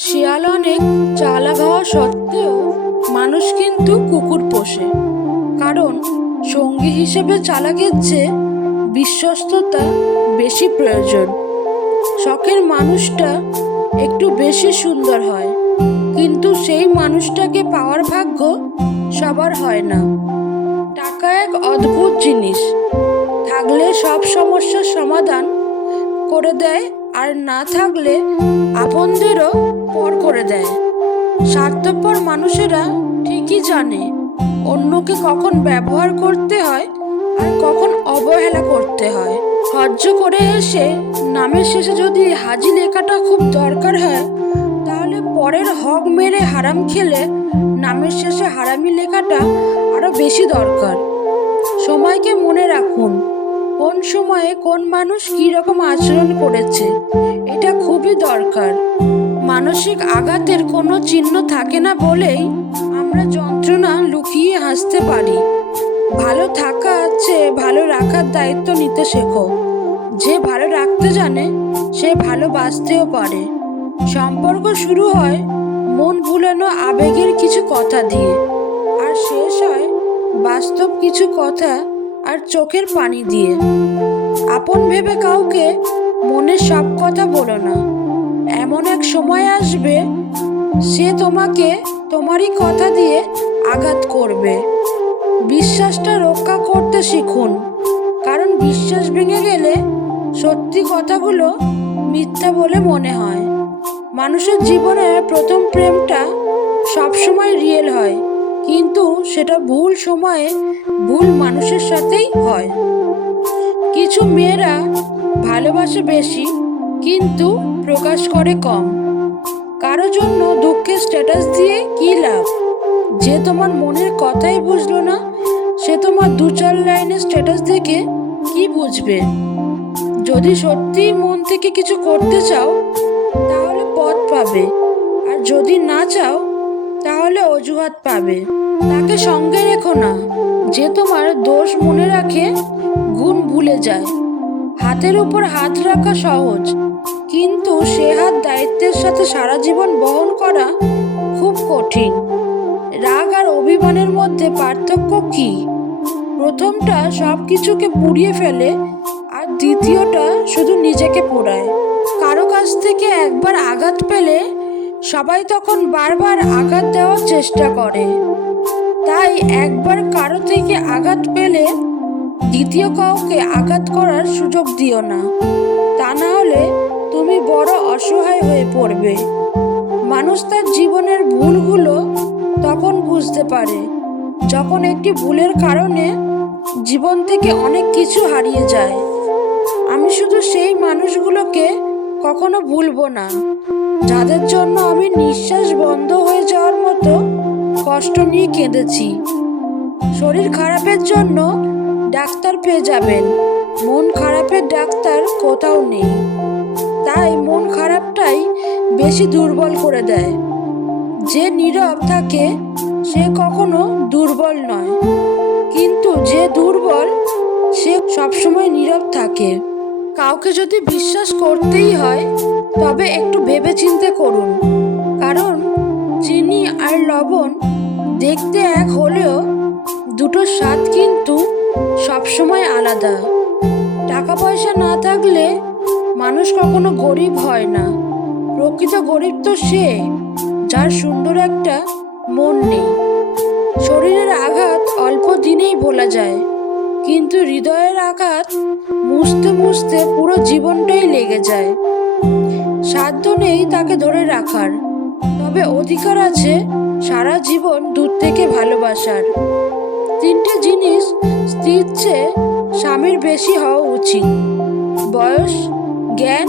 শিয়াল অনেক চালাক হওয়া সত্ত্বেও মানুষ কিন্তু কুকুর পোষে। কারণ সঙ্গী হিসেবে চালাকের চেয়ে বিশ্বস্ততা বেশি প্রয়োজন। শখের মানুষটা একটু বেশি সুন্দর হয়, কিন্তু সেই মানুষটাকে পাওয়ার ভাগ্য সবার হয় না। টাকা এক অদ্ভুত জিনিস, থাকলে সব সমস্যার সমাধান করে দেয় আর না থাকলে আপনদেরও পর করে দেয়। স্বার্থপর মানুষেরা ঠিকই জানে অন্যকে কখন ব্যবহার করতে হয় আর কখন অবহেলা করতে হয়। হজ্জ করে এসে নামের শেষে যদি হাজি লেখাটা খুব দরকার হয়, তাহলে পরের হক মেরে হারাম খেলে নামের শেষে হারামি লেখাটা আরও বেশি দরকার। সময়কে মনে রাখুন, কোন সময়ে কোন মানুষ কী রকম আচরণ করেছে, এটা খুবই দরকার। মানসিক আঘাতের কোনো চিহ্ন থাকে না বলেই আমরা যন্ত্রণা লুকিয়ে হাসতে পারি। ভালো থাকা আছে, ভালো রাখার দায়িত্ব নিতে শেখো। যে ভালো রাখতে জানে, সে ভালো বাঁচতেও পারে। সম্পর্ক শুরু হয় মন ভুলানো আবেগের কিছু কথা দিয়ে, আর শেষ হয় বাস্তব কিছু কথা আর চোখের পানি দিয়ে। আপন ভেবে কাউকে মনের সব কথা বলো না। এমন এক সময় আসবে, সে তোমাকে তোমারই কথা দিয়ে আঘাত করবে। বিশ্বাসটা রক্ষা করতে শিখুন, কারণ বিশ্বাস ভেঙে গেলে সত্যি কথাগুলো মিথ্যা বলে মনে হয়। মানুষের জীবনের প্রথম প্রেমটা সবসময় রিয়েল হয়, কিন্তু সেটা ভুল সময়ে ভুল মানুষের সাথেই হয়। কিছু মেয়েরা ভালোবাসে বেশি কিন্তু প্রকাশ করে কম। কারও জন্য দুঃখের স্ট্যাটাস দিয়ে কী লাভ? যে তোমার মনের কথাই বুঝলো না, সে তোমার দু চার লাইনের স্ট্যাটাস দেখে কি বুঝবে? যদি সত্যিই মন থেকে কিছু করতে চাও, তাহলে পথ পাবে। আর যদি না চাও, তাহলে অজুহাত পাবে। তাকে সঙ্গে রেখো না, যে তোমার দোষ মনে রাখে, গুণ ভুলে যায়। হাতের উপর হাত রাখা সহজ। কিন্তু সে হাত দায়িত্বের সাথে সারা জীবন বহন করা খুব কঠিন। রাগ আর অভিমানের মধ্যে পার্থক্য কি? প্রথমটা সব কিছুকে পুড়িয়ে ফেলে, আর দ্বিতীয়টা, শুধু নিজেকে পোড়ায়। কারও কাছ থেকে একবার আঘাত পেলে, সবাই তখন বারবার আঘাত দেওয়ার চেষ্টা করে। তাই একবার কারও থেকে আঘাত পেলে দ্বিতীয় কাউকে আঘাত করার সুযোগ দিও না। তা না হলে তুমি বড় অসহায় হয়ে পড়বে। মানুষ তার জীবনের ভুলগুলো তখন বুঝতে পারে। যখন একটি ভুলের কারণে জীবন থেকে অনেক কিছু হারিয়ে যায়। আমি শুধু সেই মানুষগুলোকে কখনো ভুলবো না। যাদের জন্য আমি নিঃশ্বাস বন্ধ হয়ে যাওয়ার মতো কষ্ট নিয়ে কেঁদেছি। শরীর খারাপের জন্য ডাক্তার পেয়ে যাবেন। মন খারাপের ডাক্তার কোথাও নেই। তাই মন খারাপটাই বেশি দুর্বল করে দেয়। যে নীরব থাকে, সে কখনো দুর্বল নয়। কিন্তু যে দুর্বল, সে সবসময় নীরব থাকে। কাউকে যদি বিশ্বাস করতেই হয়, তবে একটু ভেবে ভেবেচিন্তে করুন। কারণ চিনি আর লবণ দেখতে এক হলেও দুটো স্বাদ কিন্তু সবসময় আলাদা। টাকা পয়সা না থাকলে মানুষ কখনো গরিব হয় না। প্রকৃত গরিব তো সে, যার সুন্দর একটা মন নেই। শরীরের আঘাত অল্প দিনেই ভোলা যায়, কিন্তু হৃদয়ের আঘাত মুছতে মুছতে পুরো জীবনটাই লেগে যায়। সাধ্য নেই তাকে ধরে রাখার, তবে অধিকার আছে সারা জীবন দূর থেকে ভালোবাসার। তিনটে জিনিস স্ত্রীর চেয়ে স্বামীর বেশি হওয়া উচিত। বয়স, জ্ঞান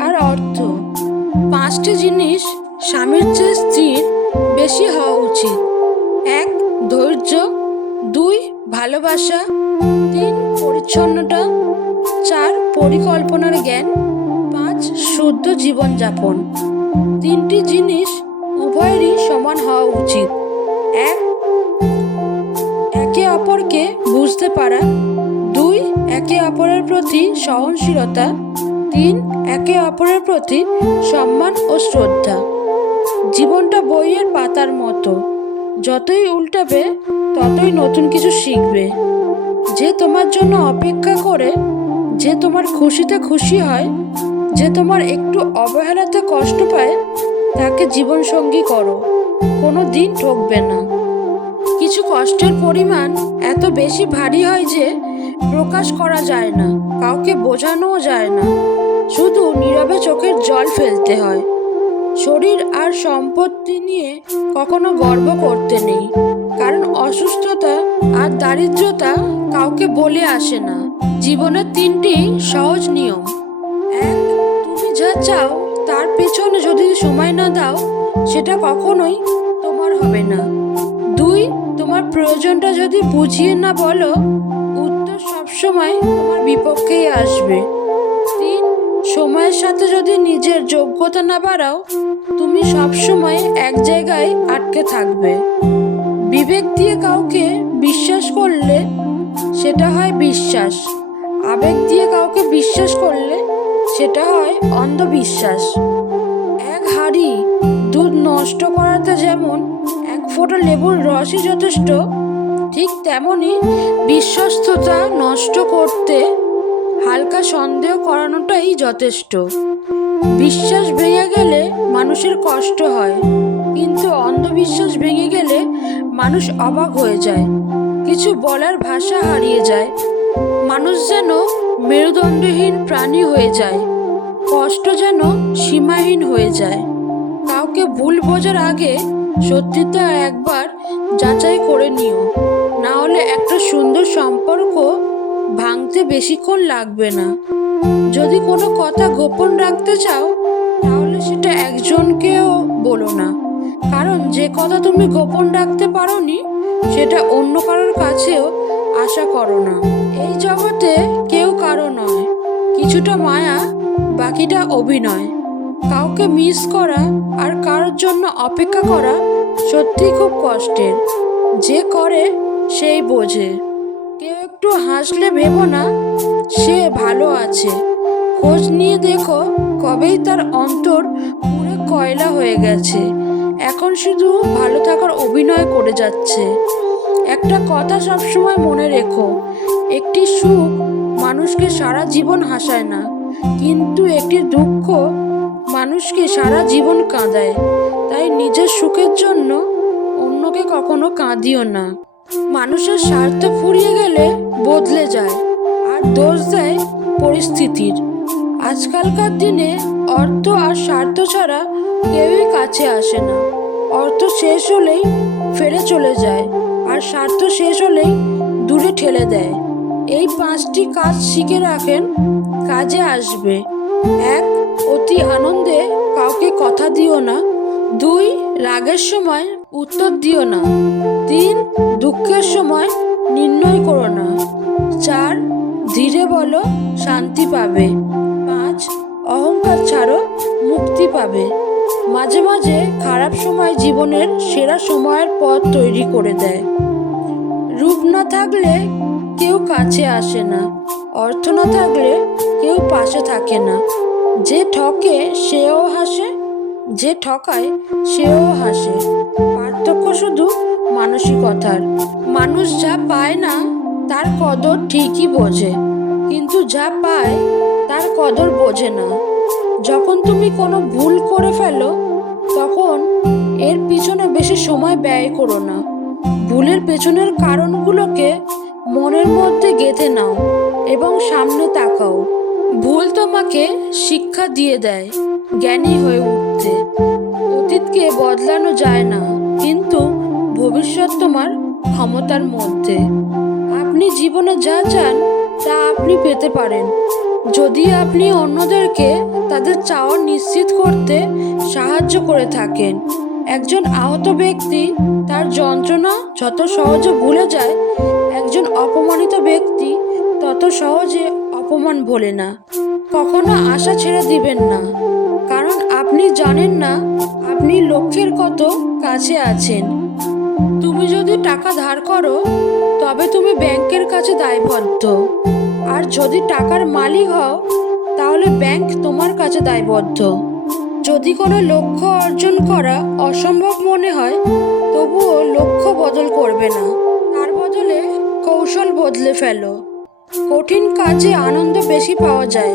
আর অর্থ। পাঁচটি জিনিস স্বামীর চেয়ে স্ত্রীর বেশি হওয়া উচিত। এক, ধৈর্য। দুই, ভালোবাসা। তিন, পরিচ্ছন্নতা। চার, পরিকল্পনার জ্ঞান। পাঁচ, শুদ্ধ জীবনযাপন। তিনটি জিনিস উভয়েরই সমান হওয়া উচিত। এক বুঝতে পারা। দুই, একে অপরের প্রতি সহনশীলতা। তিন, একে অপরের প্রতি সম্মান ও শ্রদ্ধা। জীবনটা বইয়ের পাতার মতো। যতই উল্টাবে, ততই নতুন কিছু শিখবে। যে তোমার জন্য অপেক্ষা করে, যে তোমার খুশিতে খুশি হয়, যে তোমার একটু অবহেলাতে কষ্ট পায়, তাকে জীবনসঙ্গী করো। কোনো দিন ঠকবে না। কষ্টের পরিমাণ এত বেশি ভারী হয় যে প্রকাশ করা যায় না, কাউকে বোঝানোও যায় না। শুধু নীরবে চোখের জল ফেলতে হয়। শরীর আর সম্পত্তি নিয়ে কখনো গর্ব করতে নেই, কারণ অসুস্থতা আর দারিদ্রতা কাউকে বলে আসে না। জীবনের তিনটি সহজ নিয়ম। এক, তুমি যা চাও তার পেছনে যদি সময় না দাও, সেটা কখনোই তোমার হবে না। প্রয়োজনটা যদি বুঝিয়ে না বলো, উত্তর সবসময় তোমার বিপক্ষেই আসবে। তিন, সময়ের সাথে যদি নিজের যোগ্যতা না বাড়াও, তুমি সবসময় এক জায়গায় আটকে থাকবে। বিবেক দিয়ে কাউকে বিশ্বাস করলে সেটা হয় বিশ্বাস। আবেগ দিয়ে কাউকে বিশ্বাস করলে সেটা হয় অন্ধবিশ্বাস। এক হাঁড়ি দুধ নষ্ট করাতে যেমন ফোঁটা লেবুর রসই যথেষ্ট, ঠিক তেমনই বিশ্বস্ততা নষ্ট করতে হালকা সন্দেহ করানোটাই যথেষ্ট। বিশ্বাস ভেঙে গেলে মানুষের কষ্ট হয়, কিন্তু অন্ধবিশ্বাস ভেঙে গেলে মানুষ অবাক হয়ে যায়, কিছু বলার ভাষা হারিয়ে যায়। মানুষ যেন মেরুদণ্ডহীন প্রাণী হয়ে যায়, কষ্ট যেন সীমাহীন হয়ে যায়। কাউকে ভুল বোঝার আগে সত্যিটা একবার যাচাই করে নিও। না হলে একটা সুন্দর সম্পর্ক ভাঙতে বেশিক্ষণ লাগবে না। যদি কোনো কথা গোপন রাখতে চাও, তাহলে সেটা একজনকেও বলো না। কারণ যে কথা তুমি গোপন রাখতে পারোনি, সেটা অন্য কারোর কাছেও আশা করো না। এই জগতে কেউ কারও নয়, কিছুটা মায়া, বাকিটা অভিনয়। কাউকে মিস করা আর কারোর জন্য অপেক্ষা করা সত্যি খুব কষ্টের। যে করে সেই বোঝে। কেউ একটু হাসলে ভেবো না, সে ভালো আছে। খোঁজ নিয়ে দেখো কবেই তার অন্তর পুরো কয়লা হয়ে গেছে। এখন শুধু ভালো থাকার অভিনয় করে যাচ্ছে। একটা কথা সবসময় মনে রেখো, একটি সুখ মানুষকে সারা জীবন হাসায় না। কিন্তু একটি দুঃখ মানুষকে সারা জীবন কাঁদায়। তাই নিজের সুখের জন্য অন্যকে কখনো কাঁদিও না। মানুষের স্বার্থ ফুরিয়ে গেলে বদলে যায়, আর দোষ দেয় পরিস্থিতির। আজকালকার দিনে অর্থ আর স্বার্থ ছাড়া কেউই কাছে আসে না। অর্থ শেষ হলেই ফেলে চলে যায়, আর স্বার্থ শেষ হলেই দূরে ঠেলে দেয়। এই পাঁচটি কাজ শিখে রাখেন, কাজে আসবে। এক অতি আনন্দে কাউকে কথা দিও না। দুই, রাগের সময় উত্তর দিও না। তিন, দুঃখের সময় নির্ণয় করো না। চার, ধীরে বলো, শান্তি পাবে। পাঁচ, অহংকার ছাড়ো, মুক্তি পাবে। মাঝে মাঝে খারাপ সময় জীবনের সেরা সময়ের পথ তৈরি করে দেয়। রূপ না থাকলে কেউ কাছে আসে না। অর্থ না থাকলে কেউ পাশে থাকে না। যে ঠকে সেও হাসে, যে ঠকায় সেও হাসে। পার্থক্য শুধু মানসিকতার। মানুষ যা পায় না, তার কদর ঠিকই বোঝে। কিন্তু যা পায়, তার কদর বোঝে না। যখন তুমি কোনো ভুল করে ফেলো, তখন এর পিছনে বেশি সময় ব্যয় করো না। ভুলের পেছনের কারণগুলোকে মনের মধ্যে গেঁথে নাও এবং সামনে তাকাও। ভুল তোমাকে শিক্ষা দিয়ে দেয়, জ্ঞানী হয়ে উঠতে। অতীতকে বদলানো যায় না, কিন্তু ভবিষ্যৎ তোমার ক্ষমতার মধ্যে। আপনি জীবনে যা চান, তা আপনি পেতে পারেন। যদি আপনি অন্যদেরকে তাদের চাওয়া নিশ্চিত করতে সাহায্য করে থাকেন, একজন আহত ব্যক্তি তার যন্ত্রণা যত সহজে ভুলে যায়, একজন অপমানিত ব্যক্তি তত সহজে অপমান ভোলে না। কখনো আশা ছেড়ে দিবেন না। কারণ আপনি জানেন না, আপনি লক্ষ্যের কত কাছে আছেন। তুমি যদি টাকা ধার করো, তবে তুমি ব্যাংকের কাছে দায়বদ্ধ। আর যদি টাকার মালিক হও, তাহলে ব্যাংক তোমার কাছে দায়বদ্ধ। যদি কোনো লক্ষ্য অর্জন করা অসম্ভব মনে হয়, তবুও লক্ষ্য বদল করবে না। তার বদলে কৌশল বদলে ফেলো। কঠিন কাজে আনন্দ বেশি পাওয়া যায়।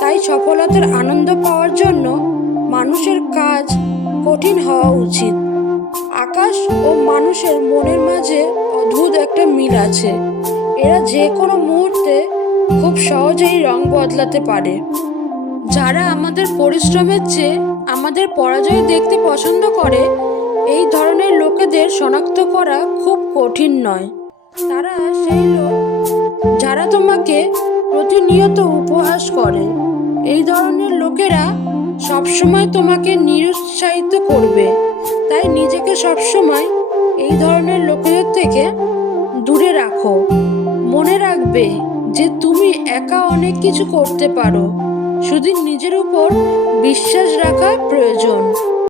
তাই সফলতার আনন্দ পাওয়ার জন্য মানুষের কাজ কঠিন হওয়া উচিত। আকাশ ও মানুষের মনের মাঝে অদ্ভুত একটা মিল আছে। এরা যে কোনো মুহূর্তে খুব সহজেই রং বদলাতে পারে। যারা আমাদের পরিশ্রমের চেয়ে আমাদের পরাজয় দেখতে পছন্দ করে, এই ধরনের লোকেদের শনাক্ত করা খুব কঠিন নয়। তারা সেই লোক তোমাকে প্রতিনিয়ত উপহাস করে। এই ধরনের লোকেরা সবসময় তোমাকে নিরুৎসাহিত করবে। তাই নিজেকে সবসময় এই ধরনের লোকেদের থেকে দূরে রাখো। মনে রাখবে যে তুমি একা অনেক কিছু করতে পারো। শুধু নিজের উপর বিশ্বাস রাখা প্রয়োজন।